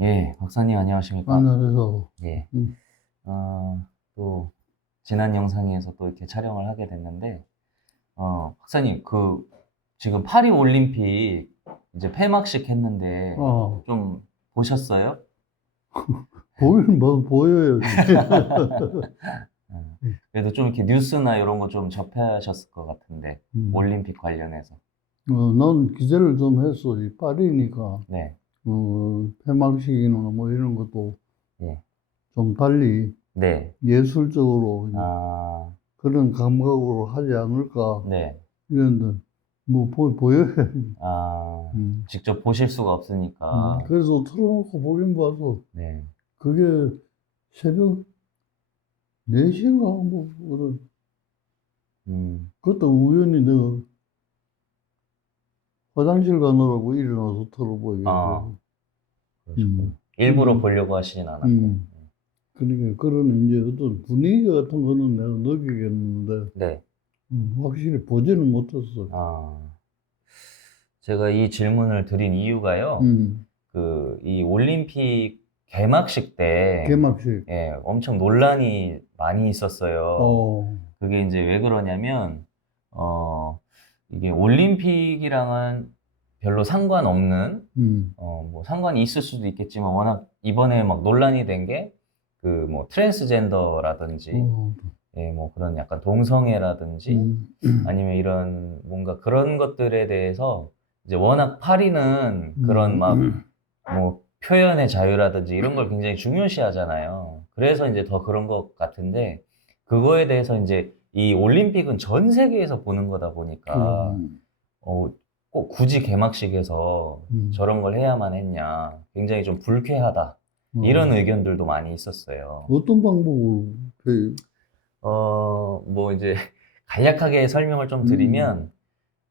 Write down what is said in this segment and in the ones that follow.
예, 박사님 안녕하십니까? 안녕하세요. 예, 음, 또 지난 영상에서 또 이렇게 촬영을 하게 됐는데, 박사님 지금 파리 올림픽 이제 폐막식 했는데 아, 좀 보셨어요? 보긴 뭐 보여야지. 그래도 좀 이렇게 뉴스나 이런 거 좀 접하셨을 것 같은데 음, 올림픽 관련해서. 난 기대를 좀 했어. 이 파리니까, 네, 폐막식이나 뭐 이런 것도 예, 좀 달리 네, 예술적으로 아, 그런 감각으로 하지 않을까. 네, 이런데, 뭐 보여야지. 아, 음, 직접 보실 수가 없으니까. 그래서 틀어놓고 보긴 봐서, 네, 그게 새벽 4시인가? 뭐, 그런, 음, 그것도 우연히 내가 화장실 가느라고 일어나서 틀어보게 아. 돼. 그러셨구나. 음, 일부러 음, 보려고 하시진 않았고. 음. 그러니까 그런 이제 어떤 분위기 같은 거는 내가 느끼겠는데 네. 확실히 보지는 못했어. 아, 제가 이 질문을 드린 이유가요. 음, 이 올림픽 개막식 때, 개막식. 예, 엄청 논란이 많이 있었어요. 어, 그게 이제 왜 그러냐면, 어, 이게 올림픽이랑은 별로 상관없는, 음, 뭐 상관이 있을 수도 있겠지만, 워낙 이번에 막 논란이 된 게, 뭐 트랜스젠더라든지, 어, 예, 뭐 그런 약간 동성애라든지 음, 아니면 이런 뭔가 그런 것들에 대해서 이제 워낙 파리는 그런 막 음, 뭐 표현의 자유라든지 이런 걸 굉장히 중요시 하잖아요. 그래서 이제 더 그런 것 같은데 그거에 대해서 이제 이 올림픽은 전 세계에서 보는 거다 보니까 음, 어, 꼭 굳이 개막식에서 음, 저런 걸 해야만 했냐. 굉장히 좀 불쾌하다. 이런 어. 의견들도 많이 있었어요. 어떤 방법으로, 뭐 이제 간략하게 설명을 좀 음, 드리면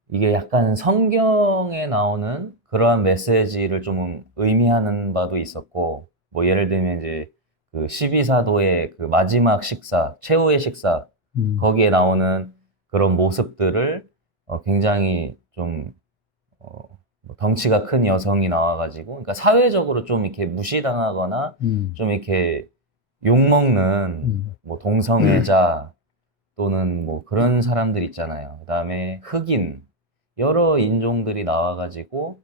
이게 약간 성경에 나오는 그러한 메시지를 좀 의미하는 바도 있었고 뭐 예를 들면 이제 그 12사도의 그 마지막 식사, 최후의 식사 음, 거기에 나오는 그런 모습들을 굉장히 좀 뭐 덩치가 큰 여성이 나와가지고 그러니까 사회적으로 좀 이렇게 무시당하거나 음, 좀 이렇게 욕먹는 음, 뭐 동성애자 또는 뭐 그런 사람들 있잖아요. 그다음에 흑인 여러 인종들이 나와가지고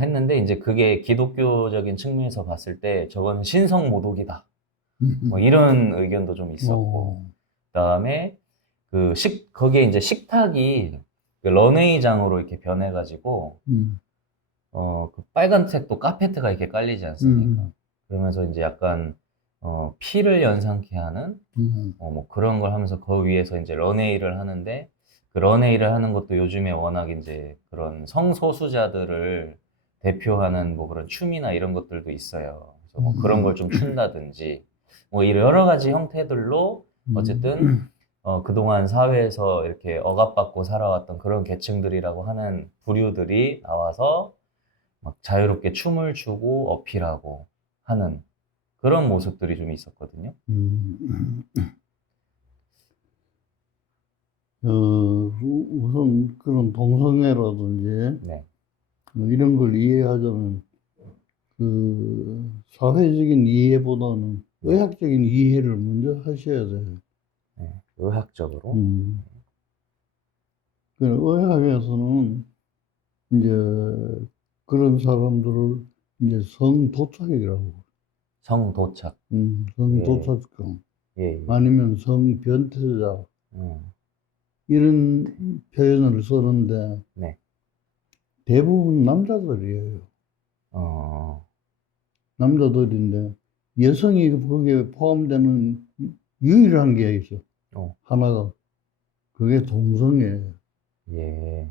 했는데 이제 그게 기독교적인 측면에서 봤을 때 저거는 신성 모독이다. 뭐 음, 이런 의견도 좀 있었고 어, 그다음에 거기에 이제 식탁이 그 런웨이장으로 이렇게 변해가지고 음, 그 빨간색도 카페트가 이렇게 깔리지 않습니까? 음, 그러면서 이제 약간 피를 연상케 하는 뭐 그런 걸 하면서 그 위에서 이제 런웨이를 하는데 그 런웨이를 하는 것도 요즘에 워낙 이제 그런 성소수자들을 대표하는 뭐 그런 춤이나 이런 것들도 있어요. 그래서 뭐 그런 걸 음, 좀 춘다든지 뭐 이런 여러 가지 형태들로 어쨌든 음, 그동안 사회에서 이렇게 억압받고 살아왔던 그런 계층들이라고 하는 부류들이 나와서 막 자유롭게 춤을 추고 어필하고 하는 그런 모습들이 좀 있었거든요. 음. 우선 그런 동성애라든지 네. 뭐 이런 걸 이해하자면 사회적인 이해보다는 네. 의학적인 이해를 먼저 하셔야 돼요. 네, 의학적으로. 음. 그 의학에서는 이제 그런 사람들을 이제 성도착이라고, 성도착. 예, 성도착증 예, 예. 아니면 성변태자 음, 이런 표현을 쓰는데 네. 대부분 남자들이에요. 어, 남자들인데 여성이 거기에 포함되는 유일한 게 있어. 어, 하나가 그게 동성애예요. 예,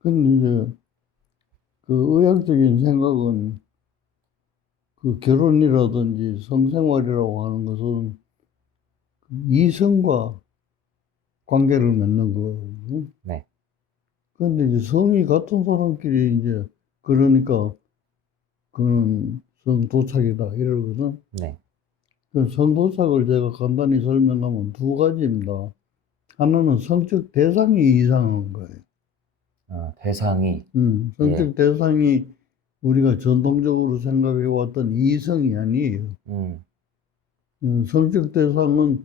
근데 이제 그 의학적인 생각은 그 결혼이라든지 성생활이라고 하는 것은 이성과 관계를 맺는 거거든요. 네, 근데 이제 성이 같은 사람끼리 이제 그러니까 그는 성도착이다 이러거든. 네. 그 성도착을 제가 간단히 설명하면 두 가지입니다. 하나는 성적 대상이 이상한 거예요. 대상이, 예, 성적 대상이 우리가 전통적으로 생각해 왔던 이성이 아니에요. 성적 대상은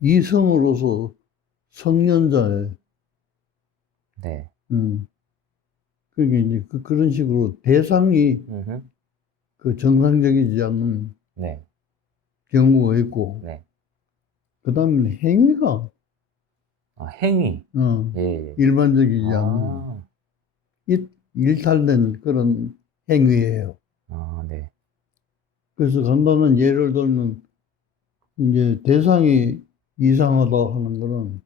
이성으로서 성년자예요. 네. 그게 이제 그런 식으로 대상이 음흠. 그 정상적이지 않는 네. 경우가 있고, 네. 그 다음에 행위가 아, 행위. 어, 예. 일반적이지 않은 아, 일탈된 그런 행위예요. 아, 네. 그래서 간단한 예를 들면 이제 대상이 이상하다 하는 거는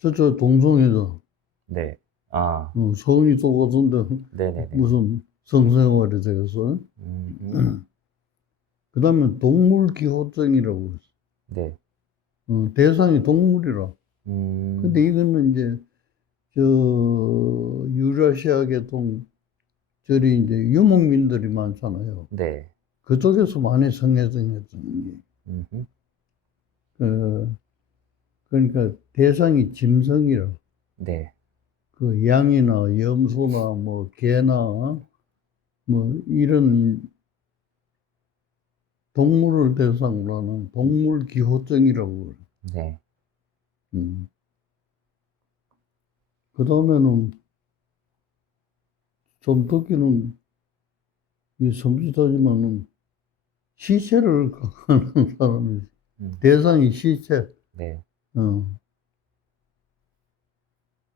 저쪽 동성애자, 네. 아, 성이 똑같은데 네네네. 무슨 성생활이 되겠어요? 음흠. 그 다음에 동물기호증이라고 있어. 네. 대상이 동물이라. 근데 음, 이거는 이제 저 유라시아 계통 저리 이제 유목민들이 많잖아요. 네. 그쪽에서 많이 성애증했던 음흠. 그 그러니까 대상이 짐승이라. 네. 그 양이나 염소나 뭐 개나 뭐 이런 동물을 대상으로 하는 동물기호증이라고 그래. 네. 음. 그 다음에는 좀 듣기는 이 섬찟하지만은 시체를 하는 사람이 음, 대상이 시체. 네. 어.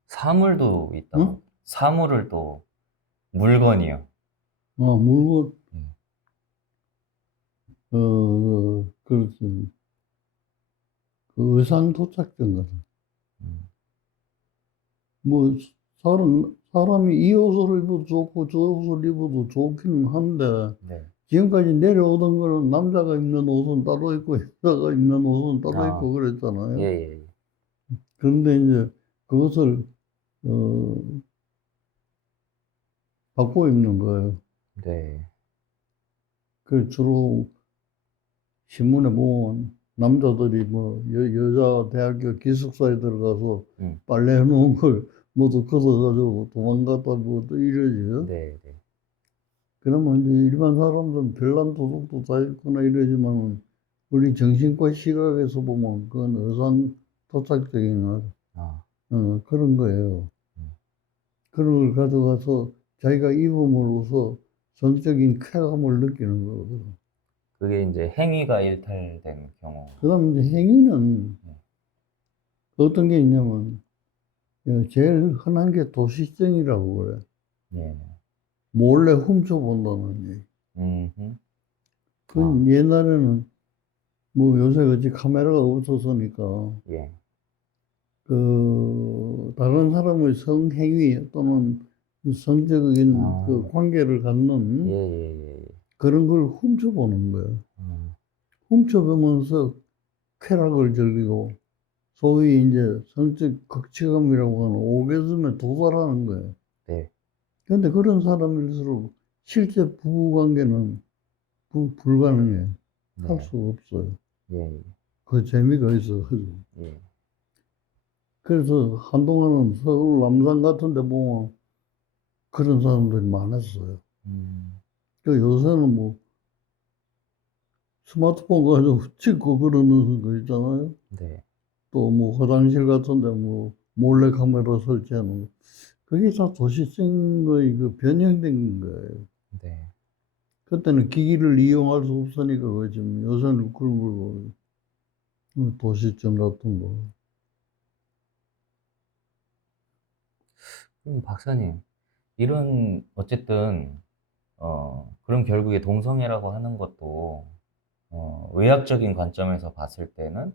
사물도 어? 있다고. 사물을 또, 물건이요. 물건 음, 그렇지. 그 의상 도착증 같은. 음, 뭐 사람이 이 옷을 입어도 좋고 저 옷을 입어도 좋기는 한데 네. 지금까지 내려오던 거는 남자가 입는 옷은 따로 있고 여자가 입는 옷은 따로 아, 있고 예, 그랬잖아요. 예. 예. 그런데 이제 그것을 어, 바꿔 입는 거예요. 네. 그 주로 신문에 보면 남자들이 뭐 여자 대학교 기숙사에 들어가서 음, 빨래 해놓은 걸 모두 걷어가지고 도망갔다 뭐 또 이러지요. 네, 네. 그러면 이제 일반 사람들은 별난 도둑도 다 있구나 이러지만 우리 정신과 시각에서 보면 그건 의상 토착적인 아, 그런 거예요. 음. 그런 걸 가져가서 자기가 입음으로써 성적인 쾌감을 느끼는 거거든. 그게 이제 행위가 일탈된 경우. 그 다음에 이제 행위는 네. 어떤 게 있냐면 제일 흔한 게 도시성이라고 그래. 예. 몰래 훔쳐본다는 얘기. 음흠. 아, 그건 옛날에는 뭐 요새 그지 카메라가 없었으니까 예. 다른 사람의 성행위 또는 성적인 그 아, 관계를 예, 갖는 예, 예. 그런 걸 훔쳐보는 거예요. 음, 훔쳐보면서 쾌락을 즐기고 소위 이제 성적 극치감이라고 하는 오게즘에 도달하는 거예요. 네. 그런데 그런 사람일수록 실제 부부 관계는 불가능해. 할 네. 수가 없어요. 예, 그 재미가 있어가지고. 예. 그래서 한동안은 서울 남산 같은 데 보면 그런 사람들이 많았어요. 음, 그 요새는 뭐 스마트폰 가지고 찍고 그러는 거 있잖아요. 네. 또 뭐 화장실 같은 데 뭐 몰래 카메라 설치하는 거. 그게 다 도시성의 그 변형된 거예요. 네. 그때는 기기를 이용할 수 없으니까 그지. 요새는 그런 걸 도시증 같은 거. 그럼 박사님, 이런, 어쨌든, 그럼 결국에 동성애라고 하는 것도, 의학적인 관점에서 봤을 때는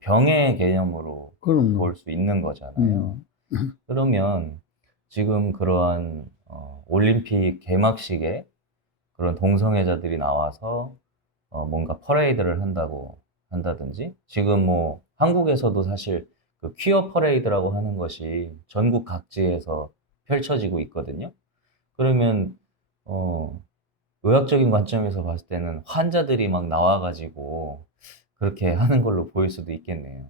병의 개념으로 그럼요. 볼 수 있는 거잖아요. 음. 그러면 지금 그러한, 올림픽 개막식에 그런 동성애자들이 나와서 뭔가 퍼레이드를 한다든지, 지금 뭐 한국에서도 사실 그 퀴어 퍼레이드라고 하는 것이 전국 각지에서 펼쳐지고 있거든요. 그러면 어, 의학적인 관점에서 봤을 때는 환자들이 막 나와가지고 그렇게 하는 걸로 보일 수도 있겠네요.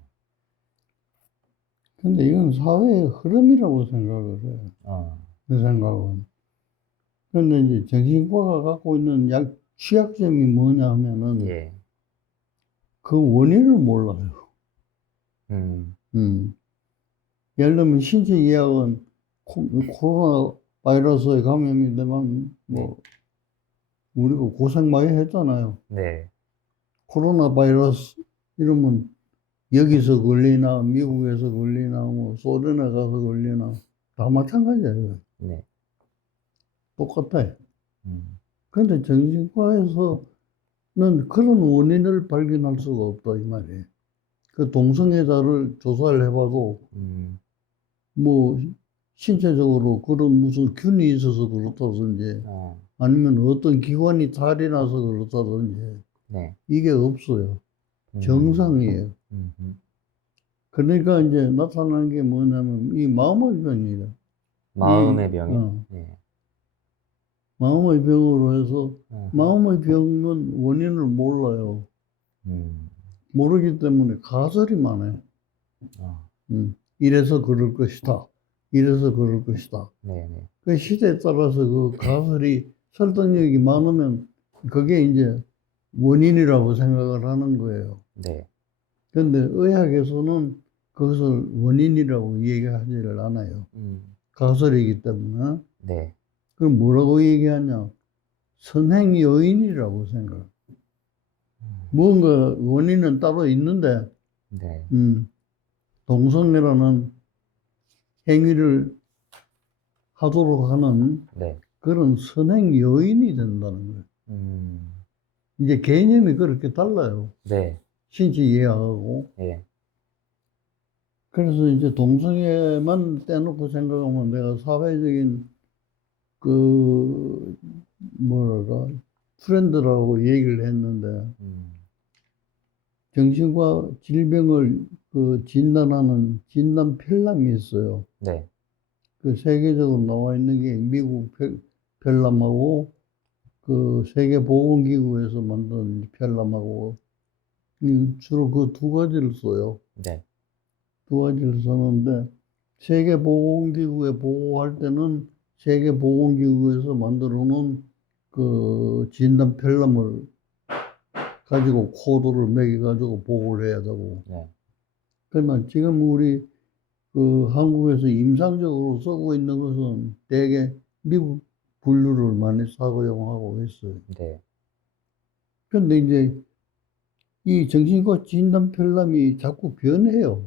근데 이건 사회의 흐름이라고 생각을 해요. 아, 내 생각은. 그런데 이제 정신과가 갖고 있는 취약점이 뭐냐 하면은 예. 그 원인을 몰라요. 음. 예를 들면 신체 이학은 코로나 바이러스에 감염이 되면 뭐 우리가 고생 많이 했잖아요. 네. 코로나 바이러스 이러면 여기서 걸리나 미국에서 걸리나 뭐 소련에 가서 걸리나 다 마찬가지예요. 네. 똑같아요. 음. 근데 정신과에서는 그런 원인을 발견할 수가 없다 이 말이에요. 그 동성애자를 조사를 해봐도 뭐 신체적으로 그런 무슨 균이 있어서 그렇다든지 아니면 어떤 기관이 탈이 나서 그렇다든지 네. 이게 없어요. 정상이에요. 그러니까 이제 나타나는 게 뭐냐면 이 마음의 병이에요. 마음의 병이요? 마음의 병으로 해서 음. 마음의 병은 원인을 몰라요. 모르기 때문에 가설이 많아요. 이래서 그럴 것이다. 이래서 그럴 것이다. 네네. 그 시대에 따라서 그 가설이 설득력이 많으면 그게 이제 원인이라고 생각을 하는 거예요. 네. 그런데 의학에서는 그것을 원인이라고 얘기하지를 않아요. 가설이기 때문에. 네. 그럼 뭐라고 얘기하냐? 선행 요인이라고 생각. 뭔가 원인은 따로 있는데, 네. 동성애라는 행위를 하도록 하는 네. 그런 선행 요인이 된다는 거예요. 이제 개념이 그렇게 달라요. 네. 신체 이해하고. 예. 그래서 이제 동성애만 떼놓고 생각하면 내가 사회적인 그 뭐랄까 트렌드라고 얘기를 했는데 정신과 질병을 그 진단하는 진단 편람이 있어요. 네. 그 세계적으로 나와 있는 게 미국 편람하고 그 세계보건기구에서 만든 편람하고 주로 그 두 가지를 써요. 네. 두 가지를 쓰는데 세계보건기구에 보고할 때는 세계보건기구에서 만들어 놓은 그 진단 편람을 가지고 코드를 매겨가지고 보고를 해야 되고. 네. 그러나 지금 우리 그 한국에서 임상적으로 쓰고 있는 것은 대개 미국 분류를 많이 사용하고 있어요. 네. 근데 이제 이 정신과 진단 편람이 자꾸 변해요.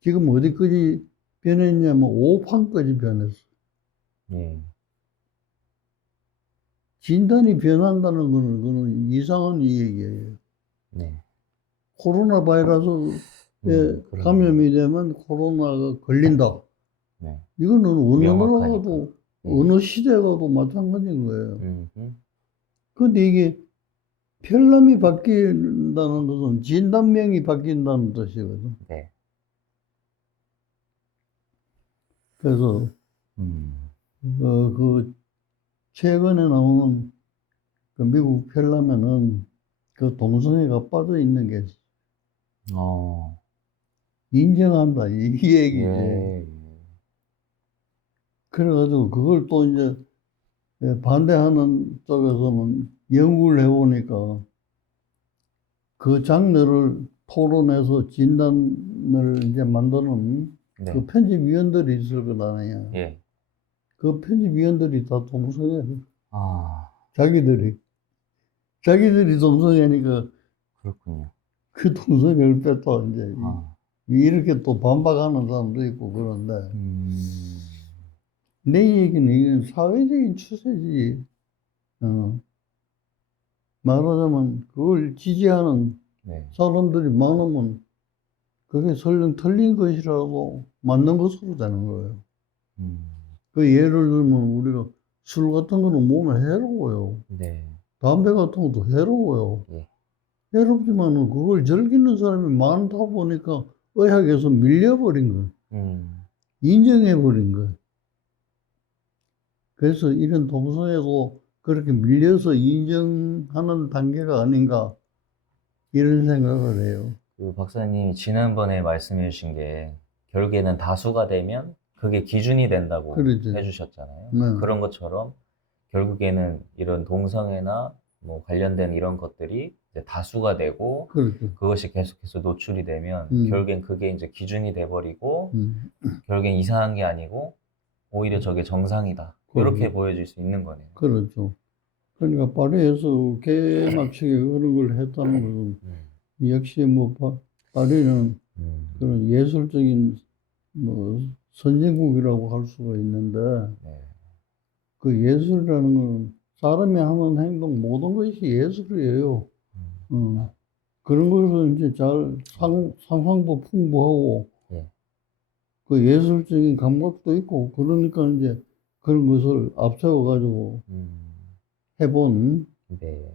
지금 어디까지 변했냐면 5판까지 변했어. 네. 진단이 변한다는 거는 그는 이상한 얘기예요. 네. 코로나 바이러스에 감염이 되면 코로나가 걸린다. 네. 이거는 어느 명확하니까. 나라가도 어느 시대 가도 마찬가지인 거예요. 그런데 이게 편람이 바뀐다는 것은 진단명이 바뀐다는 뜻이거든. 네. 그래서 그 최근에 나오는 그 미국 편람에는 그 동성애가 빠져 있는 게 인정한다 이 얘기지. 예. 그래가지고 그걸 또 이제 반대하는 쪽에서는 연구를 해보니까 그 장르를 토론해서 진단을 이제 만드는 네. 그 편집위원들이 있을 거 아니야. 예. 그 편집위원들이 다 동성애. 아, 자기들이 동성애니까 그렇군요. 그 동성애를 뺐다 이제 아. 이렇게 또 반박하는 사람도 있고 그런데 음. 내 얘기는 이건 사회적인 추세지. 말하자면 그걸 지지하는 네. 사람들이 많으면 그게 설령 틀린 것이라도 맞는 것으로 되는 거예요. 그 예를 들면 우리가 술 같은 거는 몸에 해로워요. 네. 담배 같은 것도 해로워요. 예. 해롭지만은 그걸 즐기는 사람이 많다 보니까 의학에서 밀려버린 거예요. 인정해버린 거예요. 그래서 이런 동성애도 그렇게 밀려서 인정하는 단계가 아닌가 이런 생각을 해요. 그 박사님이 지난번에 말씀해 주신 게 결국에는 다수가 되면 그게 기준이 된다고 그러지. 해주셨잖아요. 네. 그런 것처럼 결국에는 이런 동성애나 뭐 관련된 이런 것들이 이제 다수가 되고 그렇죠. 그것이 계속해서 노출이 되면 결국엔 그게 이제 기준이 돼버리고 결국엔 이상한 게 아니고 오히려 저게 정상이다. 이렇게 보여질 수 있는 거네요. 그렇죠. 그러니까 파리에서 개막식에 그런 걸 했다는 것은 역시 뭐 파리는 그런 예술적인 뭐 선진국이라고 할 수가 있는데 네. 그 예술이라는 건 사람이 하는 행동 모든 것이 예술이에요. 그런 것을 이제 잘 상상도 풍부하고 예. 그 예술적인 감각도 있고 그러니까 이제 그런 것을 앞세워 가지고 해본 네.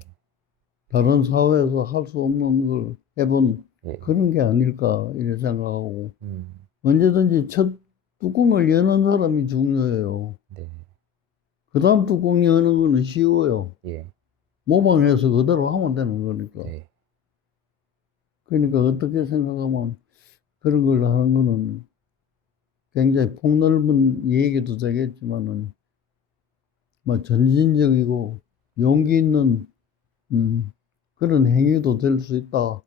다른 사회에서 할 수 없는 걸 해본 예. 그런 게 아닐까 이렇게 생각하고 언제든지 첫 뚜껑을 여는 사람이 중요해요. 네. 그 다음 뚜껑 여는 거는 쉬워요. 예. 모방해서 그대로 하면 되는 거니까. 네. 그러니까 어떻게 생각하면 그런 걸 하는 거는 굉장히 폭넓은 얘기도 되겠지만은 뭐 전진적이고 용기 있는 그런 행위도 될 수 있다.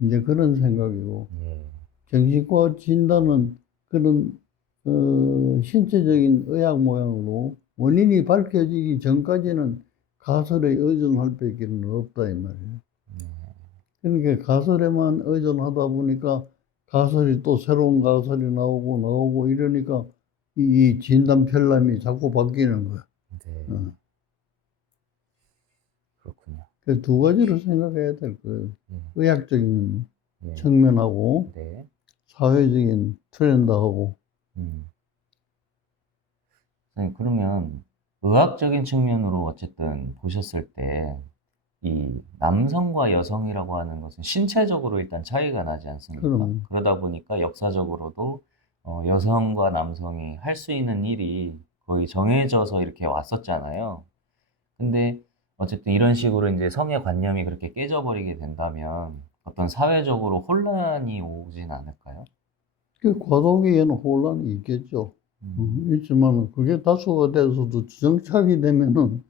이제 그런 생각이고 예. 정신과 진단은 그런 신체적인 의학 모양으로 원인이 밝혀지기 전까지는 가설에 의존할 밖에는 없다 이 말이에요. 그러니까 가설에만 의존하다 보니까 가설이 또 새로운 가설이 나오고 이러니까 이 진단 편람이 자꾸 바뀌는 거야. 네. 그렇군요. 그 두 가지로 생각해야 될 거예요. 의학적인 예. 측면하고 네. 사회적인 트렌드하고. 선생님, 그러면 의학적인 측면으로 어쨌든 보셨을 때 이 남성과 여성이라고 하는 것은 신체적으로 일단 차이가 나지 않습니까? 그럼. 그러다 보니까 역사적으로도 여성과 남성이 할 수 있는 일이 거의 정해져서 이렇게 왔었잖아요. 근데 어쨌든 이런 식으로 이제 성의 관념이 그렇게 깨져버리게 된다면 어떤 사회적으로 혼란이 오진 않을까요? 그 과도기에는 혼란이 있겠죠. 있지만 그게 다수가 돼서도 정착이 되면은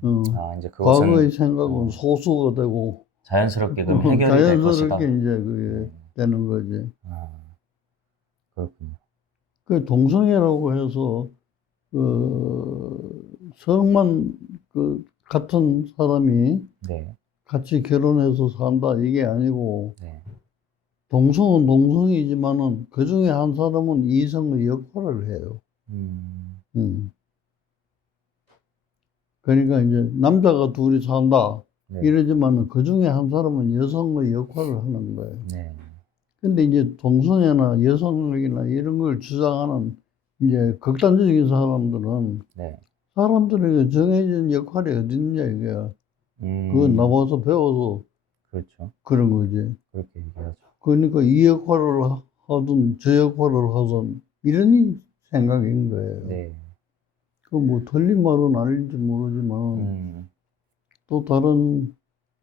아, 이제 과거의 그것은 생각은 소수가 되고 자연스럽게 그럼 해결이 될 것이다. 자연스럽게 이제 그게 되는 거지. 아, 그렇군요. 그 동성애라고 해서 성만 그 같은 사람이 네. 같이 결혼해서 산다 이게 아니고 네. 동성은 동성이지만은 그 중에 한 사람은 이성의 역할을 해요. 음. 그러니까 이제 남자가 둘이 산다 네. 이러지만은 그 중에 한 사람은 여성의 역할을 하는 거예요. 네. 근데 이제 동성애나 여성학이나 이런 걸 주장하는 이제 극단적인 사람들은 네. 사람들에게 정해진 역할이 어딨냐 이게. 그건 나와서 배워서 그렇죠. 그런 거지. 그렇게 얘기하죠. 그러니까 이 역할을 하든 저 역할을 하든 이런 생각인 거예요. 네. 그 뭐 틀린 말은 아닐지 모르지만 또 다른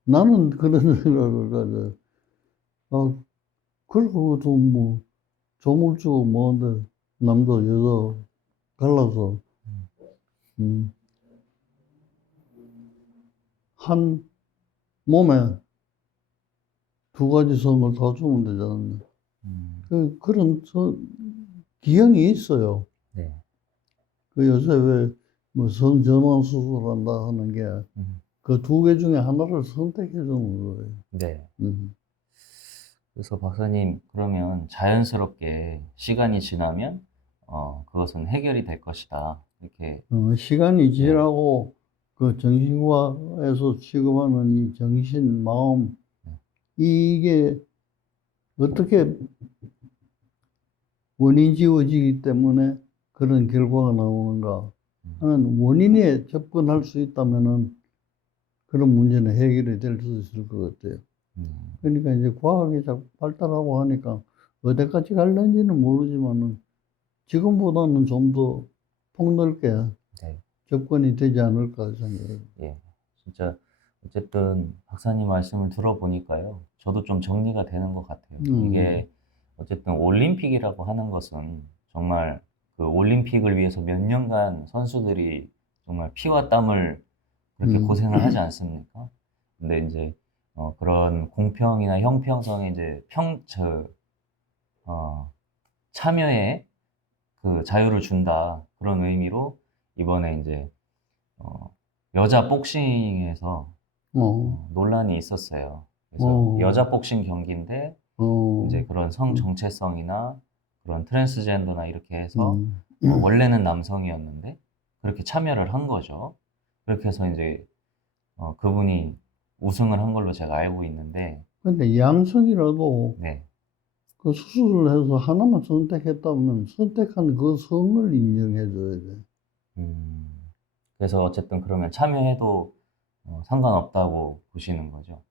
나는 그런 생각을 가져. 아, 그리고 좀 뭐 조물주고 뭐한데 남자 여자 갈라서 한 몸에 두 가지 성을 다 주면 되잖아요. 그런 기형이 있어요. 네. 그 요새 왜 뭐 성전환 수술한다 하는 게 그 두 개 중에 하나를 선택해 주는 거예요. 네. 음. 그래서 박사님, 그러면 자연스럽게 시간이 지나면 그것은 해결이 될 것이다. 이렇게. 시간이 지나고 그 정신과에서 취급하는 이 정신, 마음 이게 어떻게 원인 지어지기 때문에 그런 결과가 나오는가 하는 원인에 접근할 수 있다면은 그런 문제는 해결이 될 수 있을 것 같아요. 그러니까 이제 과학이 자꾸 발달하고 하니까 어디까지 갈는지는 모르지만은 지금보다는 좀 더 폭넓게 네. 접근이 되지 않을까 생각해요. 예. 진짜 어쨌든 박사님 말씀을 들어보니까요. 저도 좀 정리가 되는 것 같아요. 이게 어쨌든 올림픽이라고 하는 것은 정말 그 올림픽을 위해서 몇 년간 선수들이 정말 피와 땀을 그렇게 고생을 하지 않습니까? 근데 이제 그런 공평이나 형평성에 이제 참여에 그 자유를 준다 그런 의미로 이번에 이제 여자 복싱에서 논란이 있었어요. 그래서 여자 복싱 경기인데 이제 그런 성 정체성이나 그런 트랜스젠더나 이렇게 해서 원래는 남성이었는데 그렇게 참여를 한 거죠. 그렇게 해서 이제 그분이 우승을 한 걸로 제가 알고 있는데, 근데 양성이라도 네, 그 수술을 해서 하나만 선택했다면 선택한 그 성을 인정해줘야 돼. 그래서 어쨌든 그러면 참여해도 상관없다고 보시는 거죠.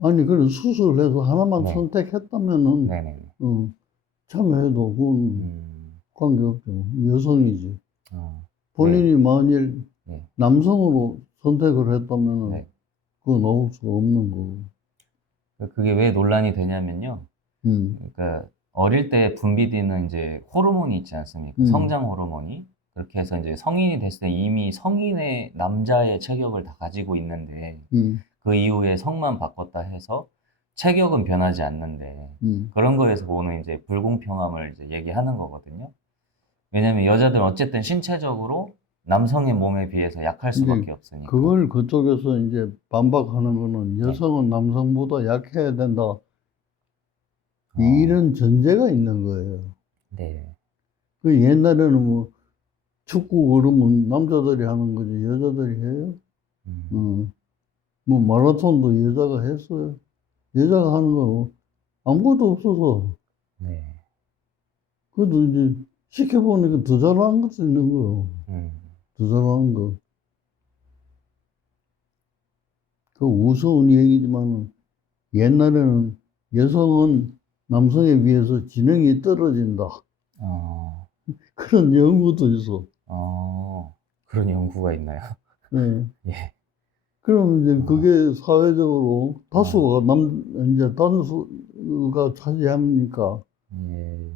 아니, 그래, 수술을 해서 하나만 네. 선택했다면은, 네네네. 참여해도 그건 관계없죠. 여성이지. 본인이 만일 네. 남성으로 선택을 했다면은, 네. 그거 나올 수가 없는 거고. 그게 왜 논란이 되냐면요. 그러니까 어릴 때 분비되는 이제 호르몬이 있지 않습니까? 성장 호르몬이. 그렇게 해서 이제 성인이 됐을 때 이미 성인의 남자의 체격을 다 가지고 있는데 그 이후에 성만 바꿨다 해서 체격은 변하지 않는데 그런 거에서 오는 이제 불공평함을 이제 얘기하는 거거든요. 왜냐면 여자들은 어쨌든 신체적으로 남성의 몸에 비해서 약할 수밖에 없으니까. 그걸 그쪽에서 이제 반박하는 거는 여성은 남성보다 약해야 된다. 이런 전제가 있는 거예요. 네. 그 옛날에는 뭐 축구 그러면 남자들이 하는 거지 여자들이 해요? 뭐 마라톤도 여자가 했어요. 여자가 하는 거 아무것도 없어서. 네. 그래도 이제 시켜보니까 더 잘하는 것도 있는 거요. 더 잘하는 거. 그 우스운 얘기지만 옛날에는 여성은 남성에 비해서 지능이 떨어진다. 그런 연구도 있어. 그런 연구가 있나요? 네. 예. 그럼 이제 그게 사회적으로 다수가 이제 단수가 차지하니까 예.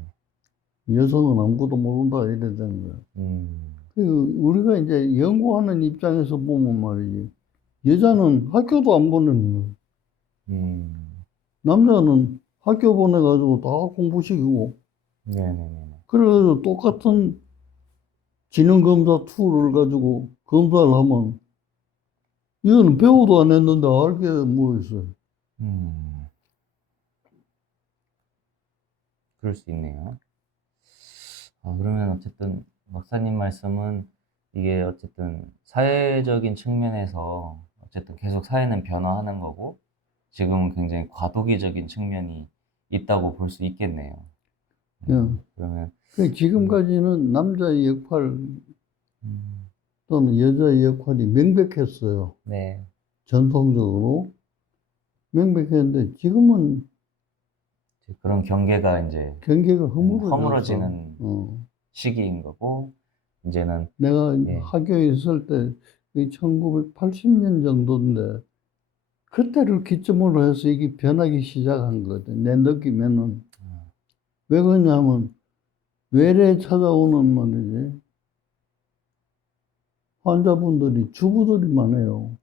여성은 아무것도 모른다 이래 되는 거야. 우리가 이제 연구하는 입장에서 보면 말이지. 여자는 학교도 안 보내는 거야. 남자는 학교 보내가지고 다 공부시키고. 네네네. 그래서 똑같은 지능검사 툴을 가지고 검사를 하면 이거는 배우도 안 했는데 알 게 뭐 있어요. 그럴 수 있네요. 그러면 어쨌든 박사님 말씀은 이게 어쨌든 사회적인 측면에서 어쨌든 계속 사회는 변화하는 거고 지금은 굉장히 과도기적인 측면이 있다고 볼 수 있겠네요. 그러면 지금까지는 남자의 역할 또는 여자의 역할이 명백했어요. 네. 전통적으로 명백했는데 지금은 그런 경계가 이제 경계가 허물어지는 시기인 거고 이제는 내가 학교에 있을 때 1980년 정도인데 그때를 기점으로 해서 이게 변하기 시작한 거거든. 내 느낌에는. 왜 그러냐면 외래 찾아오는 말이지. 환자분들이 주부들이 많아요.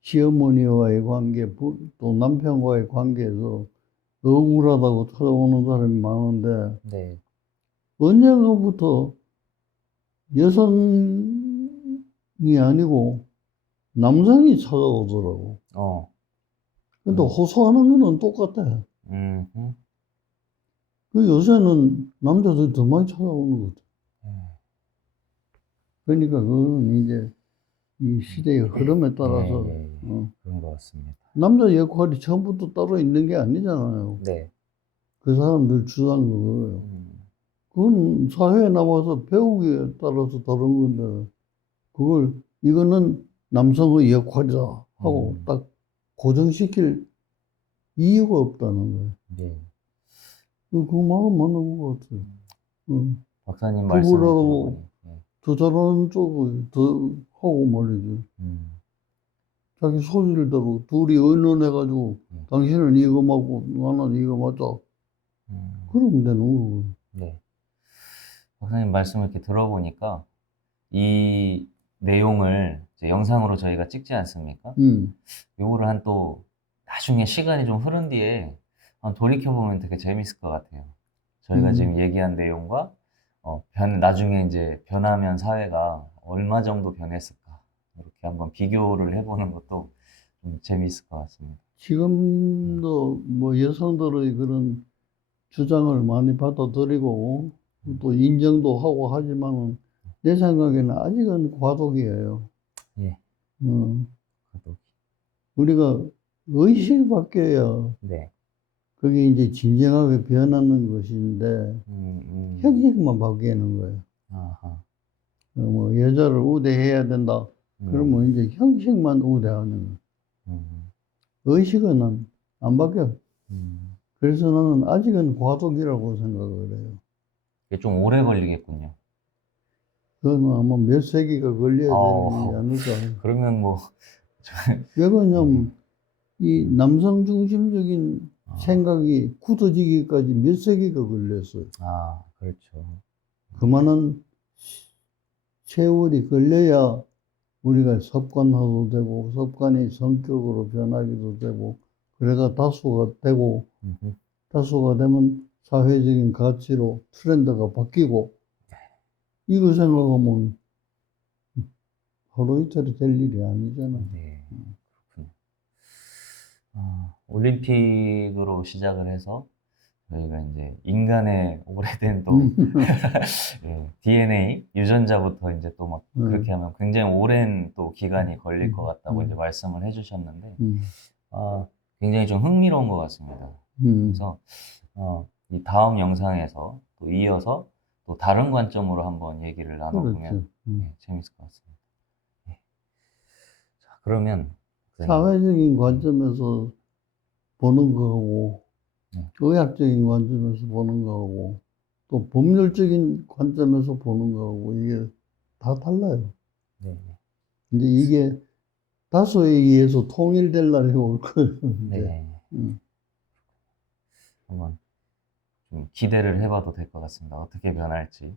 시어머니와의 관계, 또 남편과의 관계에서 억울하다고 찾아오는 사람이 많은데 네. 언젠가부터 여성이 아니고 남성이 찾아오더라고. 근데 호소하는 거는 똑같아. 그 요새는 남자들이 더 많이 찾아오는 것 같아. 그러니까 그거는 이제 이 시대의 흐름에 따라서 그런 것 같습니다. 남자 역할이 처음부터 따로 있는 게 아니잖아요. 네. 그 사람들 주장한 거예요. 그건 사회에 나와서 배우기에 따라서 다른 건데 이거는 남성의 역할이다 하고 딱 고정시킬 이유가 없다는 거예요. 네. 그 말은 맞는 것 같아요. 박사님 말씀을 들어보니 더 잘하는 쪽을 더 하고 말이지. 자기 소질대로 둘이 의논해가지고 당신은 이거 맞고 나는 이거 맞자. 그러면 되는 거고. 네. 박사님 말씀을 이렇게 들어보니까 이 내용을 이제 영상으로 저희가 찍지 않습니까? 요거를 한 또 나중에 시간이 좀 흐른 뒤에 한번 돌이켜보면 되게 재밌을 것 같아요. 저희가 지금 얘기한 내용과 나중에 이제 변하면 사회가 얼마 정도 변했을까 이렇게 한번 비교를 해보는 것도 좀 재밌을 것 같습니다. 지금도 뭐 여성들의 그런 주장을 많이 받아들이고 또 인정도 하고 하지만 내 생각에는 아직은 과도기예요. 예, 어, 그것도. 우리가 의식이 바뀌어야 네. 그게 이제 진정하게 변하는 것인데 음. 형식만 바뀌는 거예요. 아하. 뭐 여자를 우대해야 된다. 그러면 이제 형식만 우대하는 거예요. 음. 의식은 안 바뀌어요. 음. 그래서 나는 아직은 과도기라고 생각을 해요. 이게 좀 오래 걸리겠군요. 그건 아마 몇 세기가 걸려야 되지 않을까. 그러면 뭐, 왜 그러냐면 이 남성 중심적인 생각이 굳어지기까지 몇 세기가 걸렸어요. 그렇죠. 그만한 세월이 걸려야 우리가 습관화도 되고 습관이 성격으로 변하기도 되고 그래가 다수가 되고 다수가 되면 사회적인 가치로 트렌드가 바뀌고 이거 생각하면 하루 이틀이 될 일이 아니잖아. 네, 그렇군요. 올림픽으로 시작을 해서 저희가 이제 인간의 오래된 또 예, DNA 유전자부터 이제 또 막 그렇게 하면 굉장히 오랜 또 기간이 걸릴 것 같다고 이제 말씀을 해주셨는데 굉장히 좀 흥미로운 것 같습니다. 그래서 이 다음 영상에서 또 이어서 또 다른 관점으로 한번 얘기를 나눠보면 예, 재밌을 것 같습니다. 예. 자, 그러면 사회적인 관점에서 보는 거하고 의학적인 관점에서 보는 거하고 또 법률적인 관점에서 보는 거하고 이게 다 달라요. 네. 이제 이게 다수에 의해서 통일될 날이 올 거예요. 네. 한번 좀 기대를 해봐도 될 것 같습니다. 어떻게 변할지.